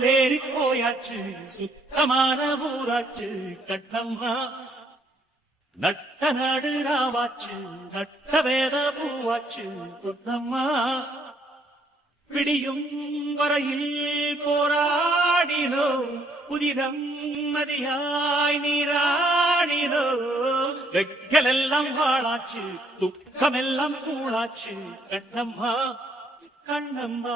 கப்பலேறி போயாச்சு சுத்தமான ஊராச்சு கண்ணம்மா நட்ட நாடு ராவாச்சு நட்ட வேத பூவாச்சு பொன்னம்மா விடியும் வரையில் போராடினோ புதிரம் மதியாய் நீராடினோ வெக்கலெல்லாம் வாழாச்சு துக்கமெல்லாம் கூழாச்சு கண்ணம்மா கண்ணம்மா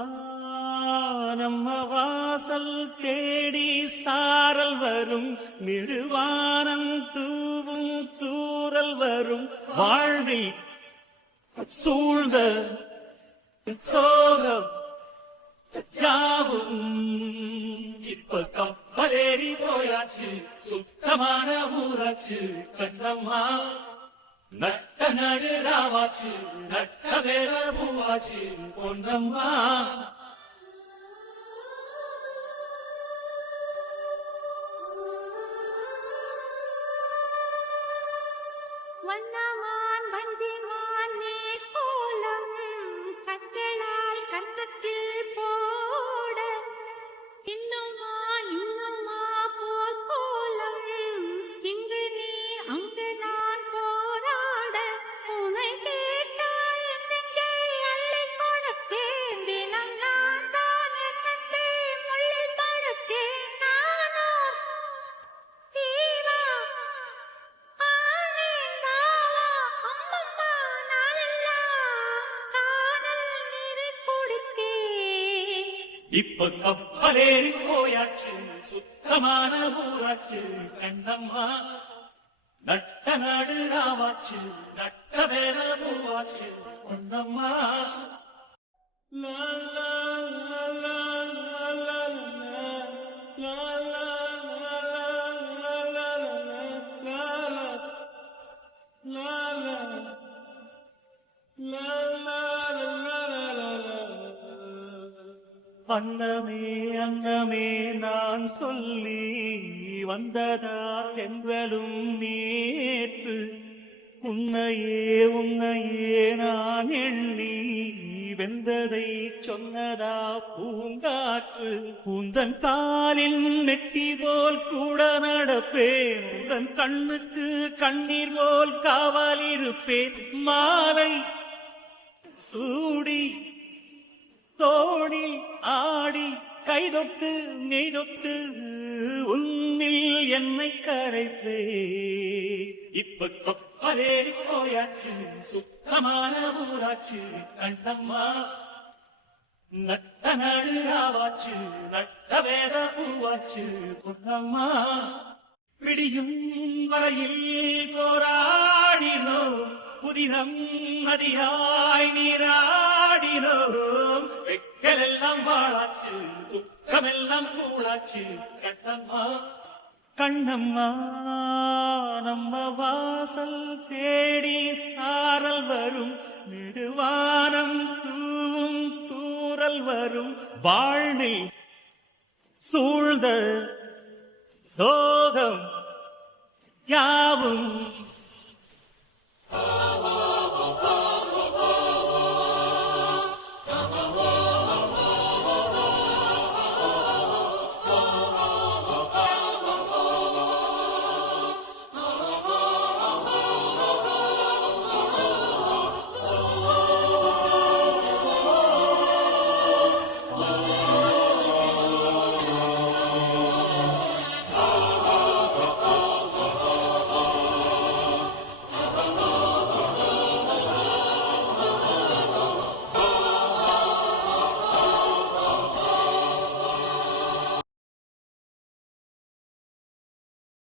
நம்ம வாசல் தேடி சாரல் வரும் நெடுவானம் தூவும் தூரல் வரும் வாழ்வில் சூழ்ந்த சோகம் யாவும் இப்ப கப்பலேறி போயாச்சு சுத்தமான ஊராச்சு கண்ணம்மா நட்ட நடு ராவாச்சு நட்ட வேற பூவாச்சு பொன்னம்மா வண்ணமான் வந்திமான் நீர் கோலம் கண்களால் கந்தத்தில் போட இன்னுமா போல் கோலம் இங்கு நீ அங்கு நான் போராட உனை கேட்டால் என்னை அள்ளி கொடுத்தேன் தினம் நான் தான் என்னை முள்ளில் படுத்தேன் நானோ தீவா இப்ப கப்பலேறி போயாச்சு சுத்தமான ஊராச்சு கண்ணம்மா நட்ட நாடு ராவாச்சு நட்ட வேற பூவாச்சு பொன்னம்மா லா லா லா லா லா லா அன்னமே அன்னமே நான் சொல்லி வந்ததா தென்றலும் நேற்று உன்னையே நான் எண்ணி வெந்ததை சொன்னதா பூங்காற்று உந்தன் காலில் நெட்டி போல் கூட நடப்பேன் உந்தன் கண்ணுக்கு கண்ணீர் போல் காவல் இருப்பேன் மாலை சூடி தோடி ஆடி கைதொட்டு நெய்தொட்டு உன்னில் என்னை கரைப்பே இப்ப கப்பலேறி போயாச்சு சுத்தமான ஊராச்சு கண்ணம்மா நட்ட நாடு ராவாச்சு நட்ட வேற பூவாச்சு பொன்னம்மா விடியும் வரையில் போராடினோம் புதினம் நதியாய் நீராடினோம் வெக்கலெல்லாம் வாழாச்சு துக்கமெல்லாம் கூழாச்சு கண்ணம்மா கண்ணம்மா நம்ம வாசல் தேடி சாரல் வரும் நெடுவானம் தூவும் தூரல் வரும் வாழ்வில் சூழ்ந்த சோகம் யாவும்